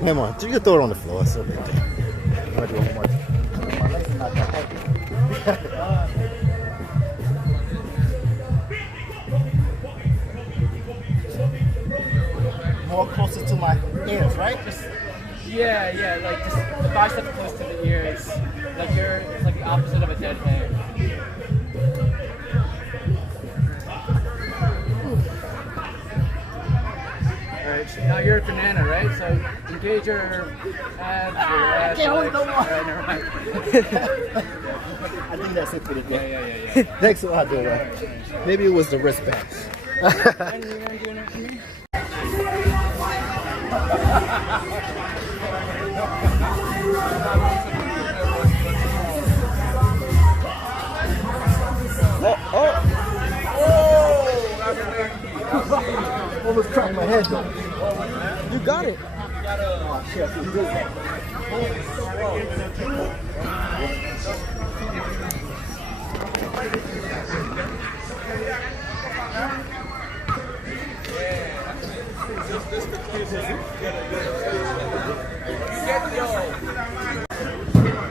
Come on, you can throw it on the floor. It's okay. I'm gonna do one more. My legs are not that heavy. More closer to my ears, right? Yeah, like just the bicep close to the ears. Like it's like the opposite of a dead hang. Alright, so now you're a banana, right? So engage your abs, I can't hold it no more. Alright, never mind. I think that's it for the day. Yeah. Thanks a lot, dude. Maybe it was the wristbands. And you're gonna do it for me? Almost cracked my head though. You got it. Oh shit, I feel good though.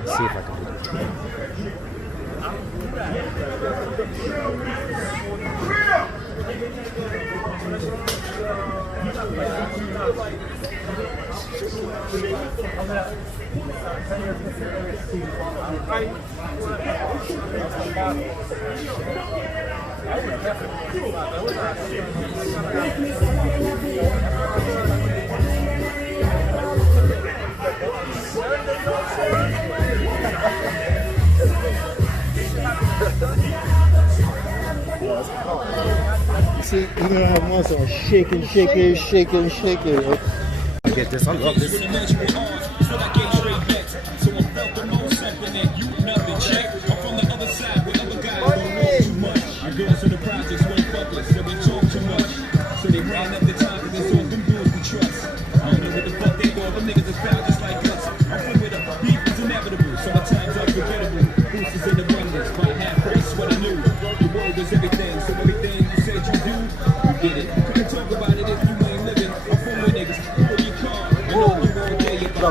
See if I can do this. See, you're gonna have muscle shaking. I get this, I love this.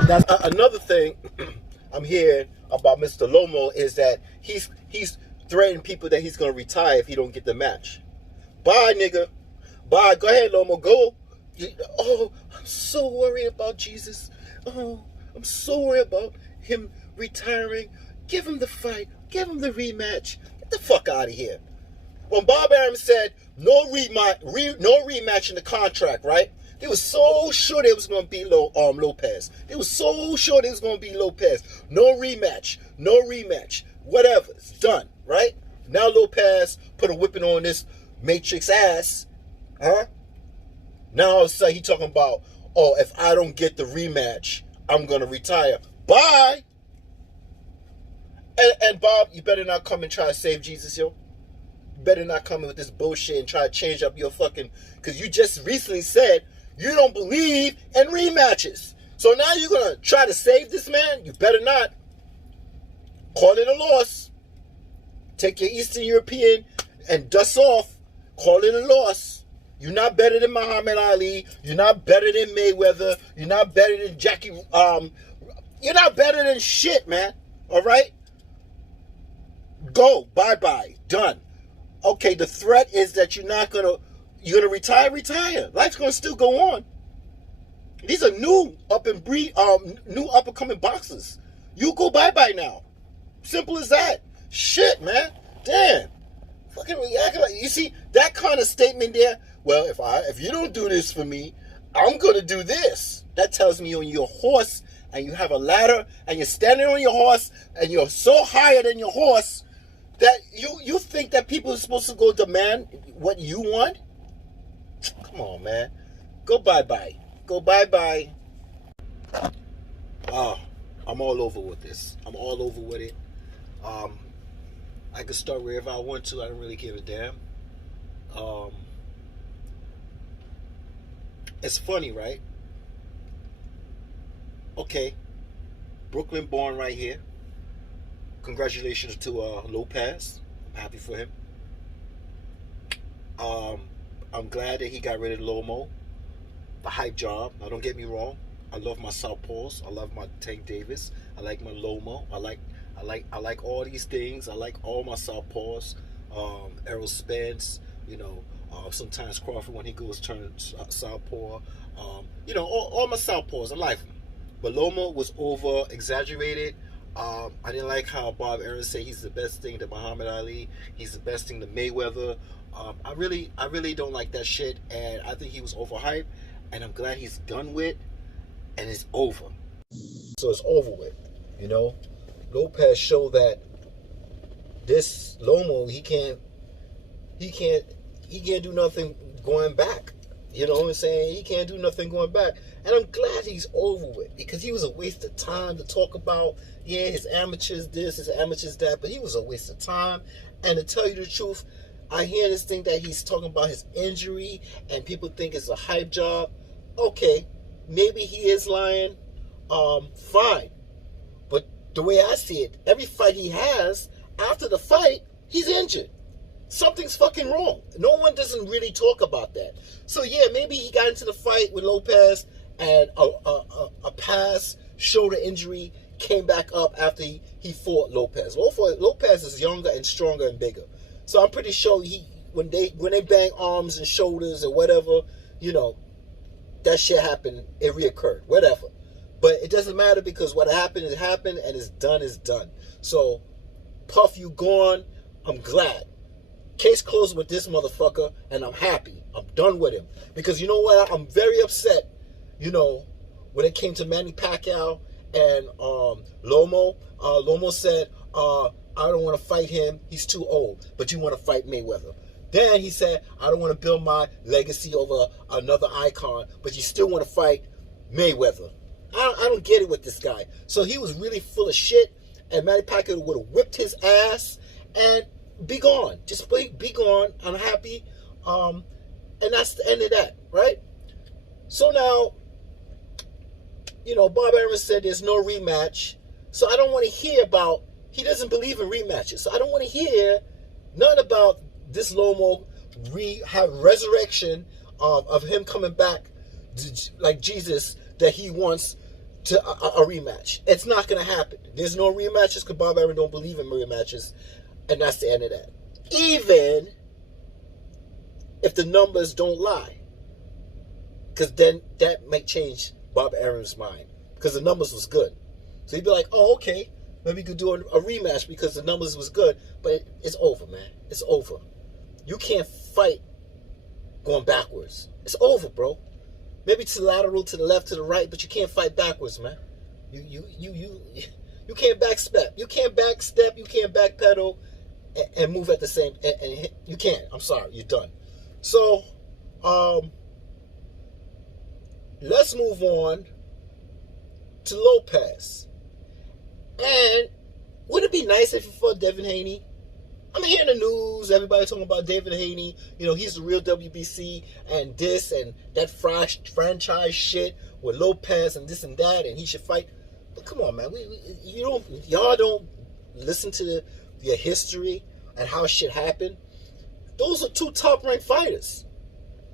That's another thing I'm hearing about Mr. Lomo is that he's threatening people that he's gonna retire if he don't get the match. Bye, nigga. Bye. Go ahead, Lomo. Go. Oh, I'm so worried about Jesus. Oh, I'm so worried about him retiring. Give him the fight. Give him the rematch. Get the fuck out of here. When Bob Arum said no rematch in the contract, right? They were so sure they was gonna be Lopez. They were so sure they was gonna be Lopez. No rematch. Whatever. It's done, right? Now Lopez put a whipping on this Matrix ass. Huh? Now all of a sudden he talking about, oh, if I don't get the rematch, I'm gonna retire. Bye. And Bob, you better not come and try to save Jesus, yo. You better not come in with this bullshit and try to change up your fucking, because you just recently said you don't believe in rematches. So now you're going to try to save this man? You better not. Call it a loss. Take your Eastern European and dust off. Call it a loss. You're not better than Muhammad Ali. You're not better than Mayweather. You're not better than Jackie. You're not better than shit, man. All right? Go. Bye-bye. Done. Okay, the threat is that you're gonna retire. Life's gonna still go on. These are new up and coming boxers. You go bye now. Simple as that. Shit, man. Damn. Fucking react like, you see that kind of statement there. Well, if you don't do this for me, I'm gonna do this. That tells me you're on your horse and you have a ladder and you're standing on your horse and you're so higher than your horse that you think that people are supposed to go demand what you want? Come on, man. Go bye-bye. Go bye-bye. Oh, I'm all over with this. I'm all over with it. I could start wherever I want to. I don't really give a damn. It's funny, right? Okay. Brooklyn born right here. Congratulations to Lopez. I'm happy for him. I'm glad that he got rid of Lomo. The hype job. Now, don't get me wrong. I love my southpaws. I love my Tank Davis. I like my Lomo. I like all these things. I like all my southpaws. Errol Spence, sometimes Crawford when he goes turn southpaw. All my southpaws. I like them. But Lomo was over exaggerated. I didn't like how Bob Arum said he's the best thing to Muhammad Ali. He's the best thing to Mayweather. I really don't like that shit, and I think he was overhyped. And I'm glad he's done with, and it's over. So it's over with. Lopez showed that this Lomo he can't do nothing going back. You know what I'm saying? He can't do nothing going back. And I'm glad he's over with, because he was a waste of time to talk about, his amateurs this, his amateurs that, but he was a waste of time. And to tell you the truth, I hear this thing that he's talking about his injury and people think it's a hype job. Okay, maybe he is lying. Fine. But the way I see it, every fight he has, after the fight, he's injured. Something's fucking wrong. No one doesn't really talk about that. So yeah, maybe he got into the fight with Lopez and a past shoulder injury came back up after he fought Lopez. Lopez is younger and stronger and bigger. So I'm pretty sure when they bang arms and shoulders or whatever, that shit happened, it reoccurred, whatever. But it doesn't matter, because what happened is happened and it's done is done. So Puff, you gone. I'm glad. Case closed with this motherfucker, and I'm happy. I'm done with him. Because you know what? I'm very upset, when it came to Manny Pacquiao and Lomo. Lomo said, I don't want to fight him. He's too old. But you want to fight Mayweather. Then he said, I don't want to build my legacy over another icon, but you still want to fight Mayweather. I don't get it with this guy. So he was really full of shit, and Manny Pacquiao would have whipped his ass and be gone. Just be gone. I'm happy. And that's the end of that, right? So now, Bob Arum said there's no rematch. So I don't want to hear about, he doesn't believe in rematches. So I don't want to hear none about this Lomo resurrection of him coming back like Jesus, that he wants to a rematch. It's not going to happen. There's no rematches because Bob Arum don't believe in rematches. And that's the end of that. Even if the numbers don't lie. Because then that might change Bob Arum's mind. Because the numbers was good. So he'd be like, oh, okay. Maybe we could do a rematch because the numbers was good. But it's over, man. It's over. You can't fight going backwards. It's over, bro. Maybe to the lateral, to the left, to the right, but you can't fight backwards, man. You can't backstep. You can't backstep. You can't backpedal and move at the same. And you can't. I'm sorry. You're done. So, let's move on to Lopez. And would it be nice if you fought Devin Haney? I'm hearing the news, everybody talking about David Haney, he's the real WBC, and this and that franchise shit with Lopez and this and that, and he should fight. But come on, man, y'all don't listen to your history and how shit happened. Those are two top-ranked fighters,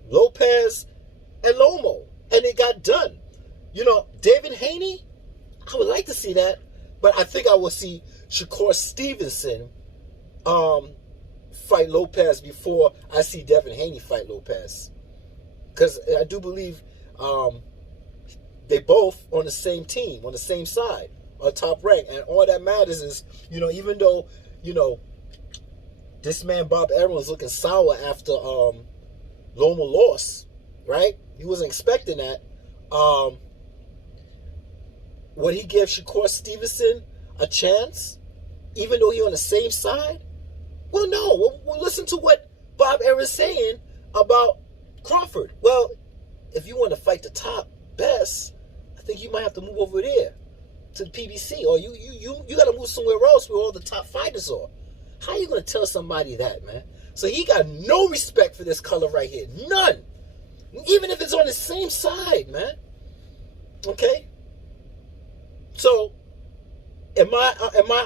Lopez and Lomo, and it got done. David Haney, I would like to see that, but I think I will see Shakur Stevenson fight Lopez before I see Devin Haney fight Lopez, because I do believe they both on the same team, on the same side, are top ranked, and all that matters is even though this man Bob Arum was looking sour after Lomo lost, right? He wasn't expecting that. Would he give Shakur Stevenson a chance, even though he's on the same side? Well, no. We'll listen to what Bob Arum is saying about Crawford. Well, if you want to fight the top best, I think you might have to move over there to the PBC, or you got to move somewhere else where all the top fighters are. How are you going to tell somebody that, man? So he got no respect for this color right here. None. Even if it's on the same side, man. Okay? So, in my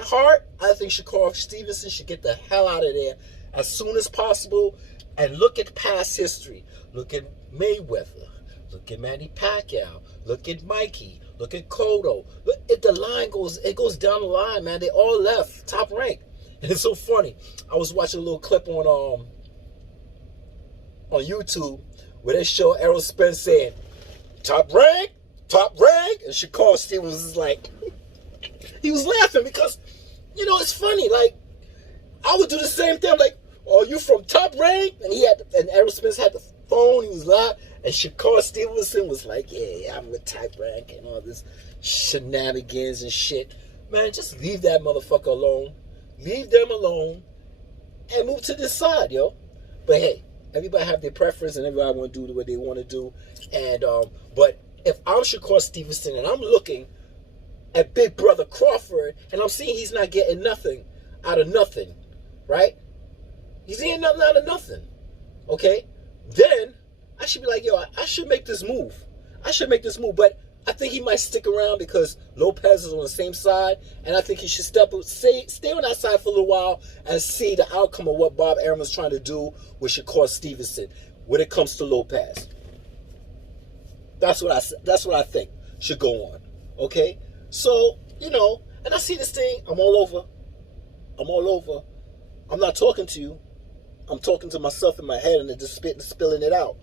heart, I think Shakur Stevenson should get the hell out of there as soon as possible and look at past history. Look at Mayweather. Look at Manny Pacquiao. Look at Mikey. Look at Cotto. Look at the line goes down the line, man. They all left Top Rank. And it's so funny. I was watching a little clip on YouTube where they show Errol Spence saying, Top Rank, and Shakur Stevens is like, he was laughing because, it's funny. Like, I would do the same thing. I'm like, oh, you from Top Rank? And Errol Spence had the phone. He was live. And Shakur Stevenson was like, yeah, I'm with Top Rank and all this shenanigans and shit. Man, just leave that motherfucker alone. Leave them alone and move to this side, yo. But hey, everybody have their preference and everybody want to do what they want to do. And but if I'm Shakur Stevenson and I'm looking at Big Brother Crawford and I'm seeing he's not getting nothing out of nothing, right? He's getting nothing out of nothing, okay? Then I should be like, yo, I should make this move. But I think he might stick around because Lopez is on the same side, and I think he should stay on that side for a little while and see the outcome of what Bob Arum is trying to do with Shakur Stevenson when it comes to Lopez. That's what I think should go on. Okay? So, and I see this thing, I'm all over. I'm not talking to you. I'm talking to myself in my head and just spilling it out.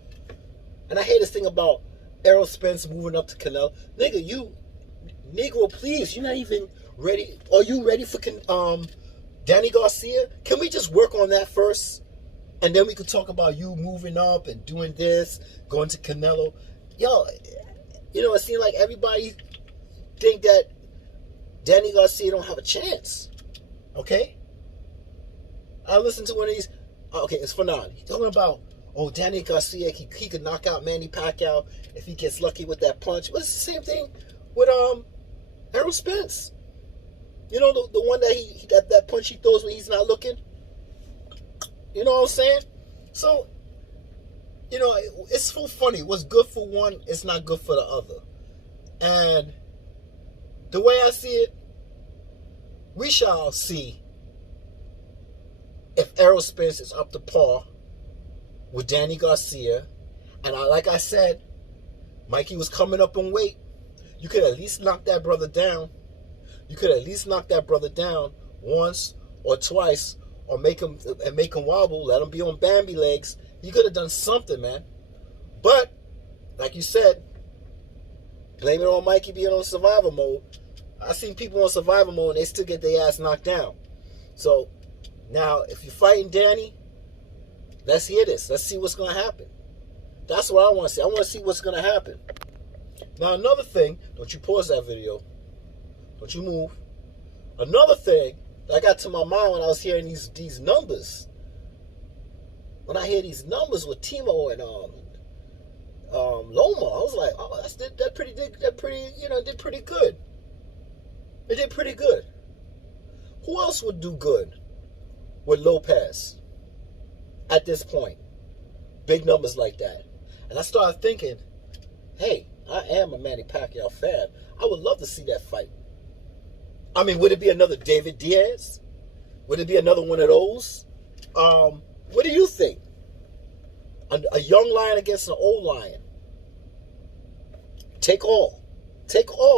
And I hear this thing about Errol Spence moving up to Canelo. Negro, please, you're not even ready. Are you ready for Danny Garcia? Can we just work on that first? And then we could talk about you moving up and doing this, going to Canelo. Yo, it seems like everybody think that Danny Garcia don't have a chance. Okay? I listened to one of these. Okay, it's Fanon. He's talking about, Danny Garcia, he could knock out Manny Pacquiao if he gets lucky with that punch. Well, it's the same thing with Errol Spence. The one that he got that punch he throws when he's not looking. You know what I'm saying? So, it's so funny. What's good for one is not good for the other. And the way I see it, we shall see if Errol Spence is up to par with Danny Garcia. And like I said, Mikey was coming up in weight. You could at least knock that brother down. Once or twice, or make him wobble, let him be on Bambi legs. You could have done something, man. But, like you said, blame it on Mikey being on survival mode. I've seen people on survival mode and they still get their ass knocked down. So, now, if you're fighting Danny, let's hear this. Let's see what's going to happen. That's what I want to see. I want to see what's going to happen. Now, another thing, don't you pause that video. Don't you move. Another thing that got to my mind when I was hearing these numbers. When I hear these numbers with Timo and Loma, I was like, oh, did pretty good. It did pretty good. Who else would do good with Lopez at this point? Big numbers like that. And I started thinking, hey, I am a Manny Pacquiao fan. I would love to see that fight. I mean, would it be another David Diaz? Would it be another one of those? What do you think? A young lion against an old lion. Take all,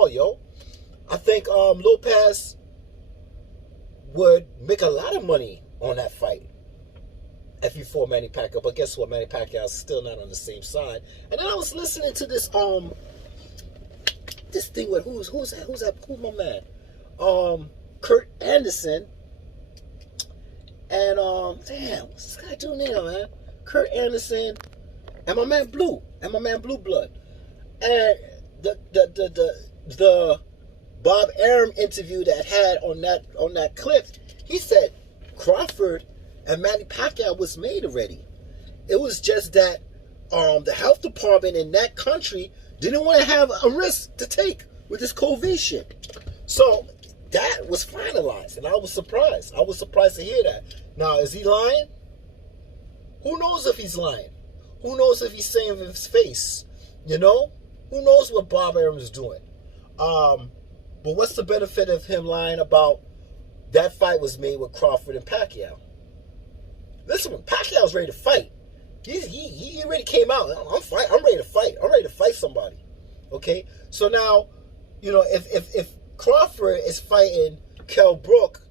yo. I think Lopez would make a lot of money on that fight if he fought Manny Pacquiao. But guess what? Manny Pacquiao is still not on the same side. And then I was listening to this this thing with who's my man? Kurt Anderson. And damn, what's this guy doing now, man? Kurt Anderson and my man Blue Blood. And the Bob Arum interview that had on that clip, he said Crawford and Manny Pacquiao was made already. It was just that the health department in that country didn't want to have a risk to take with this COVID shit. So that was finalized, and I was surprised. I was surprised to hear that. Now, is he lying? Who knows if he's lying? Who knows if he's saying with his face? Who knows what Bob Arum is doing? But what's the benefit of him lying about that fight was made with Crawford and Pacquiao? Listen, when Pacquiao's ready to fight, He already came out. I'm ready to fight. I'm ready to fight somebody. Okay? So now, you know, if Crawford is fighting Kell Brook,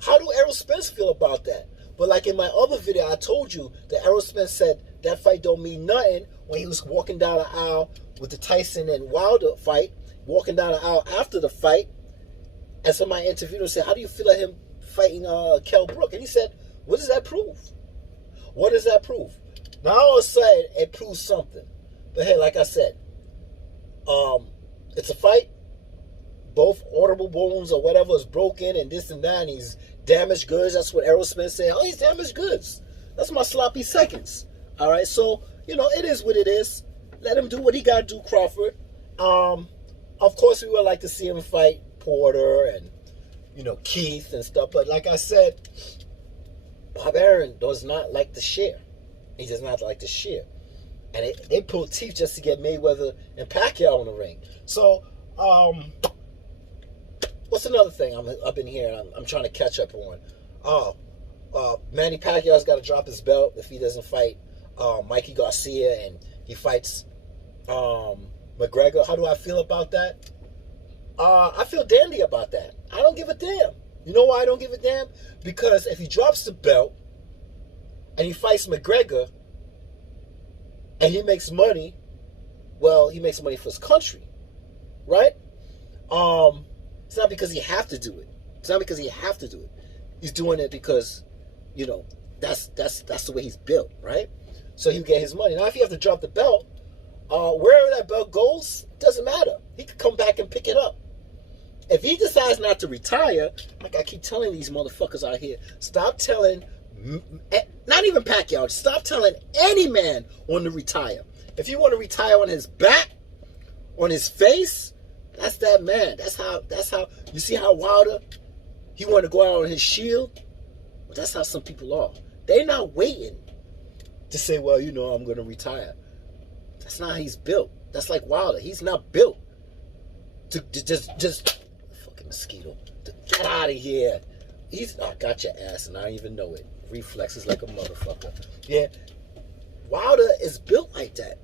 how do Errol Spence feel about that? But like in my other video, I told you that Errol Spence said that fight don't mean nothing when he was walking down the aisle with the Tyson and Wilder fight, walking down the aisle after the fight, and somebody interviewed him and said, how do you feel like him fighting Kell Brook? And he said, what does that prove? What does that prove? Now all of a sudden it proves something. But hey, like I said, it's a fight. Both audible bones or whatever is broken and this and that, and he's damaged goods. That's what Errol Spence said. Oh, he's damaged goods. That's my sloppy seconds. All right, so, you know, it is what it is. Let him do what he got to do, Crawford. Of course, we would like to see him fight Porter and, you know, Keith and stuff. But like I said, Bob Arum does not like to share. He does not like to share. And they pulled teeth just to get Mayweather and Pacquiao in the ring. So, what's another thing I've been hearing I'm trying to catch up on? Manny Pacquiao's got to drop his belt if he doesn't fight Mikey Garcia and he fights McGregor. How do I feel about that? I feel dandy about that. I don't give a damn. You know why I don't give a damn? Because if he drops the belt and he fights McGregor and he makes money, well, he makes money for his country, right? It's not because he have to do it. It's not because he have to do it. He's doing it because, you know, that's the way he's built, right? So he'll get his money. Now, if you have to drop the belt, wherever that belt goes, doesn't matter. He could come back and pick it up. If he decides not to retire, like I keep telling these motherfuckers out here, stop telling, not even Pacquiao, stop telling any man want to retire. If you want to retire on his back, on his face, that's that man. That's how, you see how Wilder, he want to go out on his shield? Well, that's how some people are. They're not waiting to say, well, you know, I'm going to retire. That's not how he's built. That's like Wilder. He's not built to just fucking mosquito. To get out of here. I got your ass and I don't even know it. Reflexes like a motherfucker. Yeah. Wilder is built like that.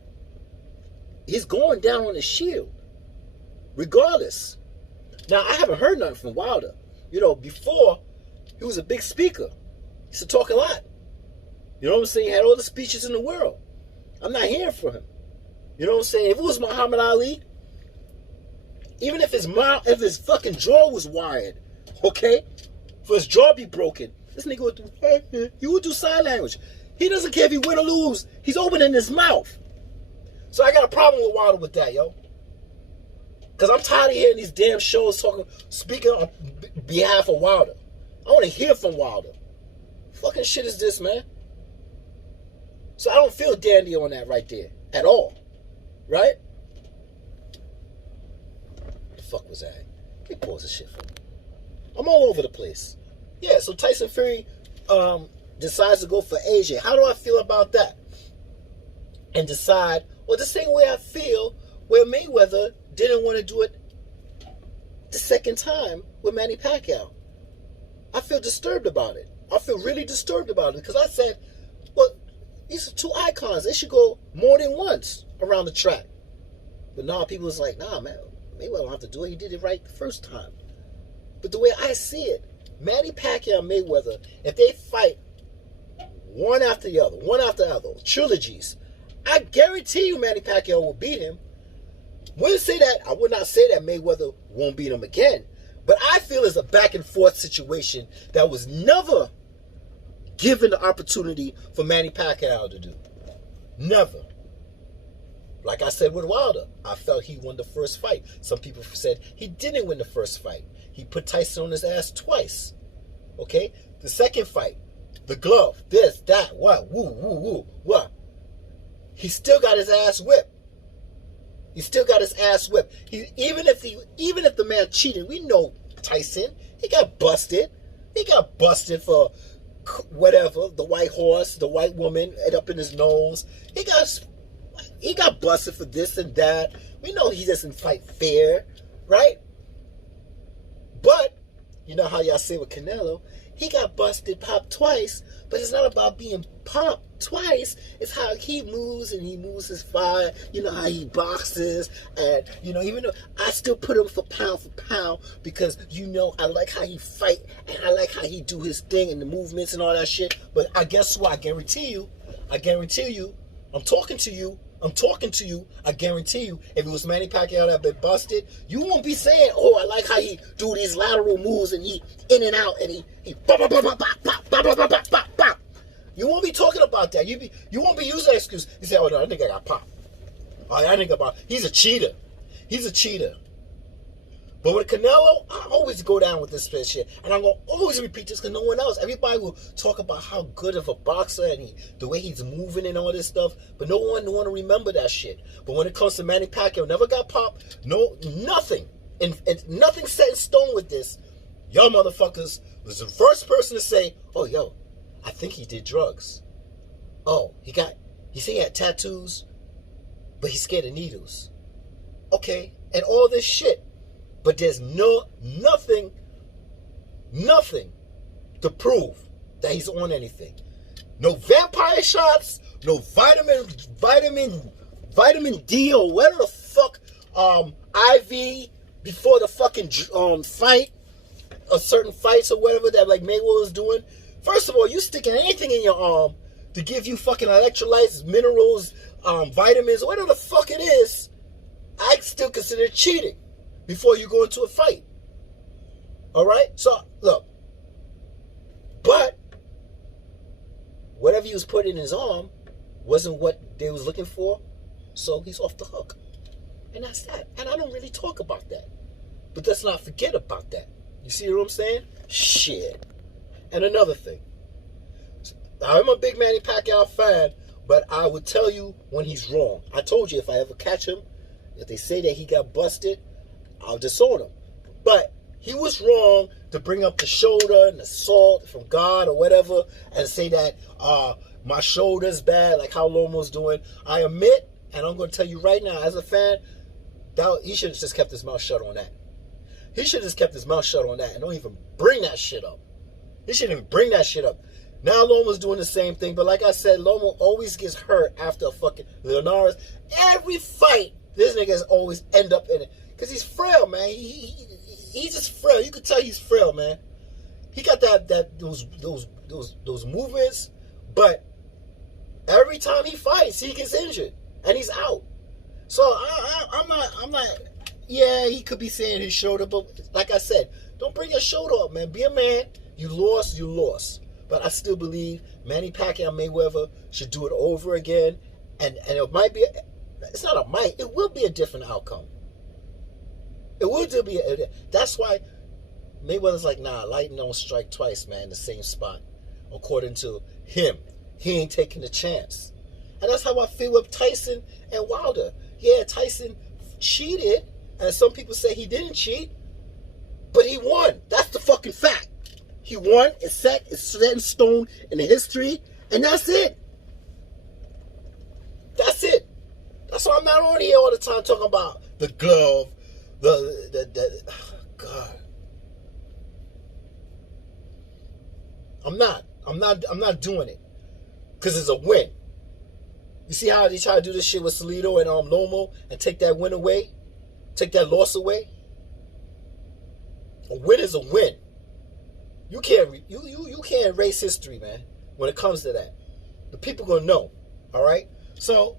He's going down on his shield. Regardless. Now, I haven't heard nothing from Wilder. You know, before, he was a big speaker. He used to talk a lot. You know what I'm saying? He had all the speeches in the world. I'm not hearing from him. You know what I'm saying? If it was Muhammad Ali, even if his fucking jaw was wired, okay? For his jaw be broken, this nigga would do sign language. He doesn't care if he win or lose. He's opening his mouth. So I got a problem with Wilder with that, yo. Because I'm tired of hearing these damn shows speaking on behalf of Wilder. I want to hear from Wilder. Fucking shit is this, man? So I don't feel dandy on that right there. At all. Right? What the fuck was that? Let me pause this shit for me. I'm all over the place. Yeah, so Tyson Fury decides to go for AJ. How do I feel about that? And decide, well, the same way I feel where Mayweather didn't want to do it the second time with Manny Pacquiao. I feel disturbed about it. I feel really disturbed about it because I said, well, these are two icons. They should go more than once around the track. But now people was like, nah, man, Mayweather don't have to do it. He did it right the first time. But the way I see it, Manny Pacquiao and Mayweather, if they fight one after the other, trilogies, I guarantee you Manny Pacquiao will beat him. I would not say that Mayweather won't beat him again. But I feel it's a back and forth situation that was never given the opportunity for Manny Pacquiao to do. Never. Like I said with Wilder, I felt he won the first fight. Some people said he didn't win the first fight. He put Tyson on his ass twice. Okay? The second fight, the glove, this, that, what, woo, woo, woo, what? He still got his ass whipped. He still got his ass whipped. Even if the man cheated, we know Tyson. He got busted. He got busted for whatever, the white horse, the white woman, it up in his nose. He got busted for this and that. We know he doesn't fight fair, right? But you know how y'all say with Canelo, he got busted, popped twice. But it's not about being popped twice is how he moves, and he moves his fire. You know how he boxes, and you know, even though I still put him for pound because you know I like how he fight, and I like how he do his thing and the movements and all that shit. But I guess what? I guarantee you, I'm talking to you. I guarantee you, if it was Manny Pacquiao that been busted, you won't be saying, "Oh, I like how he do these lateral moves and he in and out and he bop, bop, bop, bop, bop, bop, bop, bop, bop, bop." You won't be talking about that. You won't be using that excuse. You say, "Oh no, I think I got popped. Oh, I think about he's a cheater. He's a cheater." But with Canelo, I always go down with this shit. And I'm going to always repeat this because no one else. Everybody will talk about how good of a boxer and the way he's moving and all this stuff. But no one want to remember that shit. But when it comes to Manny Pacquiao, never got popped. No, nothing. And nothing set in stone with this. Y'all motherfuckers was the first person to say, "Oh, yo, I think he did drugs. Oh, he said he had tattoos, but he's scared of needles." Okay, and all this shit. But there's nothing to prove that he's on anything. No vampire shots, no vitamin D or whatever the fuck IV before the fucking fight, or certain fights or whatever that like Mayweather was doing. First of all, you sticking anything in your arm to give you fucking electrolytes, minerals, vitamins, whatever the fuck it is, I still consider cheating. Before you go into a fight. All right? So, look. But whatever he was putting in his arm wasn't what they was looking for. So he's off the hook. And that's that. And I don't really talk about that. But let's not forget about that. You see what I'm saying? Shit. And another thing. I'm a big Manny Pacquiao fan, but I would tell you when he's wrong. I told you if I ever catch him, if they say that he got busted, I'll disown him. But he was wrong to bring up the shoulder and the salt from God or whatever and say that my shoulder's bad, like how Lomo's doing. I admit, and I'm going to tell you right now, as a fan, he should have just kept his mouth shut on that. He should have just kept his mouth shut on that and don't even bring that shit up. He shouldn't even bring that shit up. Now Lomo's doing the same thing, but like I said, Lomo always gets hurt after a fucking Leonardo's. Every fight, this nigga's always end up in it. Because he's frail, man. He's just frail. You can tell he's frail, man. He got those movements, but every time he fights, he gets injured and he's out. So I'm not. Yeah, he could be saying his shoulder, but like I said, don't bring your shoulder up, man. Be a man. You lost. But I still believe Manny Pacquiao Mayweather should do it over again, and it might be. It's not a might. It will be a different outcome. It will be. That's why Mayweather's like, nah, lightning don't strike twice, man, in the same spot. According to him, he ain't taking the chance. And that's how I feel with Tyson and Wilder. Yeah, Tyson cheated, and some people say he didn't cheat, but he won. That's the fucking fact. He won. It's set in stone in the history, and that's it. That's it. That's why I'm not on here all the time talking about the glove. God. I'm not doing it. Because it's a win. You see how they try to do this shit with Salido and Lomo and take that win away? Take that loss away? A win is a win. You can't erase history, man, when it comes to that. The people gonna know. Alright? So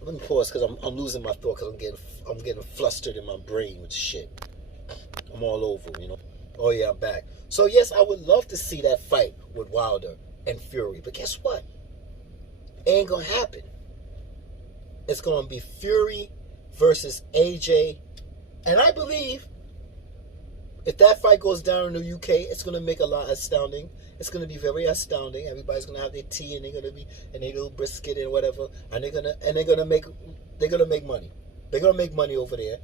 let me pause because I'm losing my thought because I'm getting flustered in my brain with shit. I'm all over, you know. Oh yeah, I'm back. So yes, I would love to see that fight with Wilder and Fury, but guess what? It ain't gonna happen. It's gonna be Fury versus AJ, and I believe if that fight goes down in the UK, it's gonna make a lot astounding. It's gonna be very astounding. Everybody's gonna have their tea and they're gonna be and their little brisket and whatever, and they're gonna make money. They're gonna make money over there.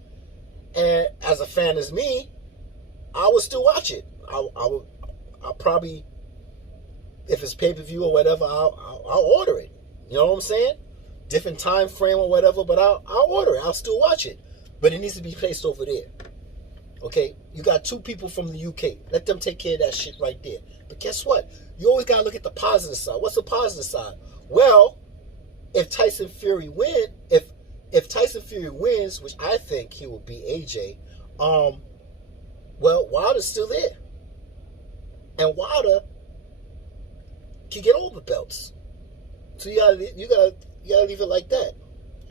And as a fan as me, I will still watch it. I'll probably, if it's pay-per-view or whatever, I'll order it. You know what I'm saying? Different time frame or whatever, but I'll order it. I'll still watch it. But it needs to be placed over there. Okay? You got two people from the UK. Let them take care of that shit right there. But guess what? You always got to look at the positive side. What's the positive side? Well, if Tyson Fury Tyson Fury wins, which I think he will beat AJ, well, Wilder's still there, and Wilder can get all the belts. So you gotta leave it like that.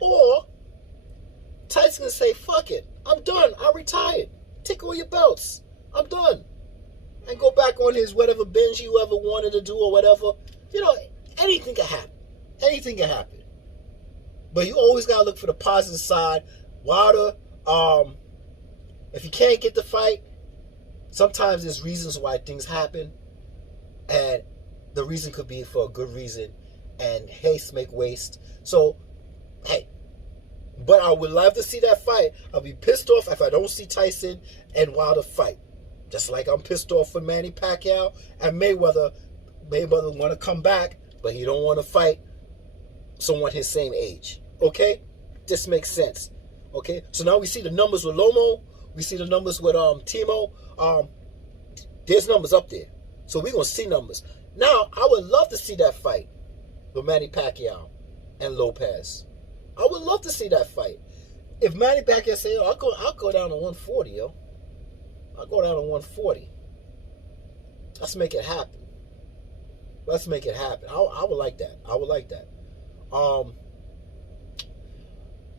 Or Tyson can say, "Fuck it, I'm done. I retired. Take all your belts. I'm done," and go back on his whatever binge he ever wanted to do or whatever. You know, anything can happen. Anything can happen. But you always gotta look for the positive side. Wilder, if you can't get the fight, sometimes there's reasons why things happen, and the reason could be for a good reason, and haste make waste. So, hey, but I would love to see that fight. I'll be pissed off if I don't see Tyson and Wilder fight. Just like I'm pissed off for Manny Pacquiao and Mayweather. Mayweather want to come back, but he don't want to fight someone his same age. Okay? This makes sense. Okay? So now we see the numbers with Lomo. We see the numbers with Timo. There's numbers up there. So we're going to see numbers. Now, I would love to see that fight with Manny Pacquiao and Lopez. I would love to see that fight. If Manny Pacquiao say, "Yo, I'll go down to 140, yo. I'll go down to 140. Let's make it happen. Let's make it happen." I would like that. I would like that.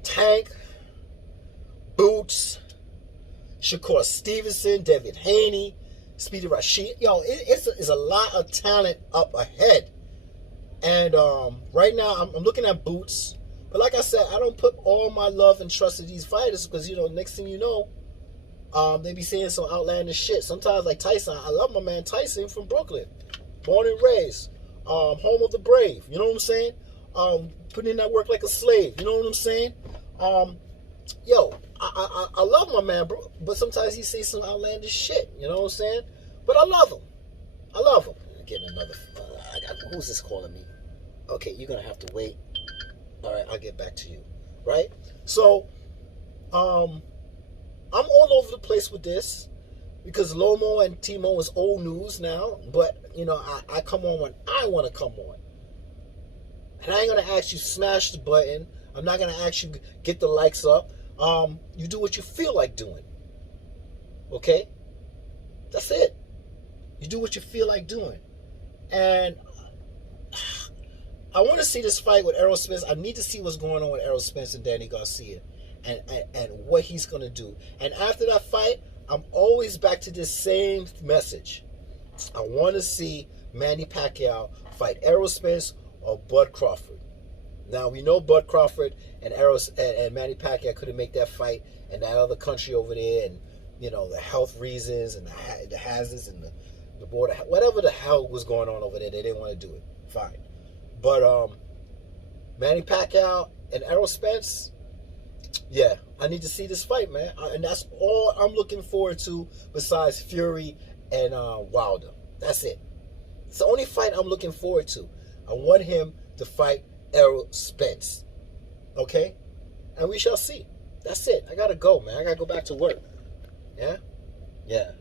Tank, Boots, Shakur Stevenson, David Haney, Speedy Rashid. Yo, it's a lot of talent up ahead. And right now, I'm looking at Boots. But like I said, I don't put all my love and trust in these fighters because, you know, next thing you know, they be saying some outlandish shit. Sometimes, like Tyson, I love my man Tyson from Brooklyn. Born and raised. Home of the brave. You know what I'm saying? Putting in that work like a slave. You know what I'm saying? Yo, I love my man, bro. But sometimes he says some outlandish shit. You know what I'm saying? But I love him. I love him. I'm getting another... who's this calling me? Okay, you're going to have to wait. All right, I'll get back to you. Right? So, I'm all over the place with this because Lomo and Timo is old news now. But, you know, I come on when I want to come on. And I ain't going to ask you smash the button. I'm not going to ask you get the likes up. You do what you feel like doing. Okay? That's it. You do what you feel like doing. And I want to see this fight with Errol Spence. I need to see what's going on with Errol Spence and Danny Garcia and what he's going to do. And after that fight, I'm always back to this same message. I want to see Manny Pacquiao fight Errol Spence or Bud Crawford. Now, we know Bud Crawford and Manny Pacquiao couldn't make that fight in that other country over there, and, you know, the health reasons and the hazards and the border, whatever the hell was going on over there, they didn't want to do it. Fine. But Manny Pacquiao and Errol Spence, yeah, I need to see this fight, man. And that's all I'm looking forward to besides Fury and Wilder. That's it. It's the only fight I'm looking forward to. I want him to fight Errol Spence. Okay? And we shall see. That's it. I gotta go, man. I gotta go back to work. Yeah? Yeah.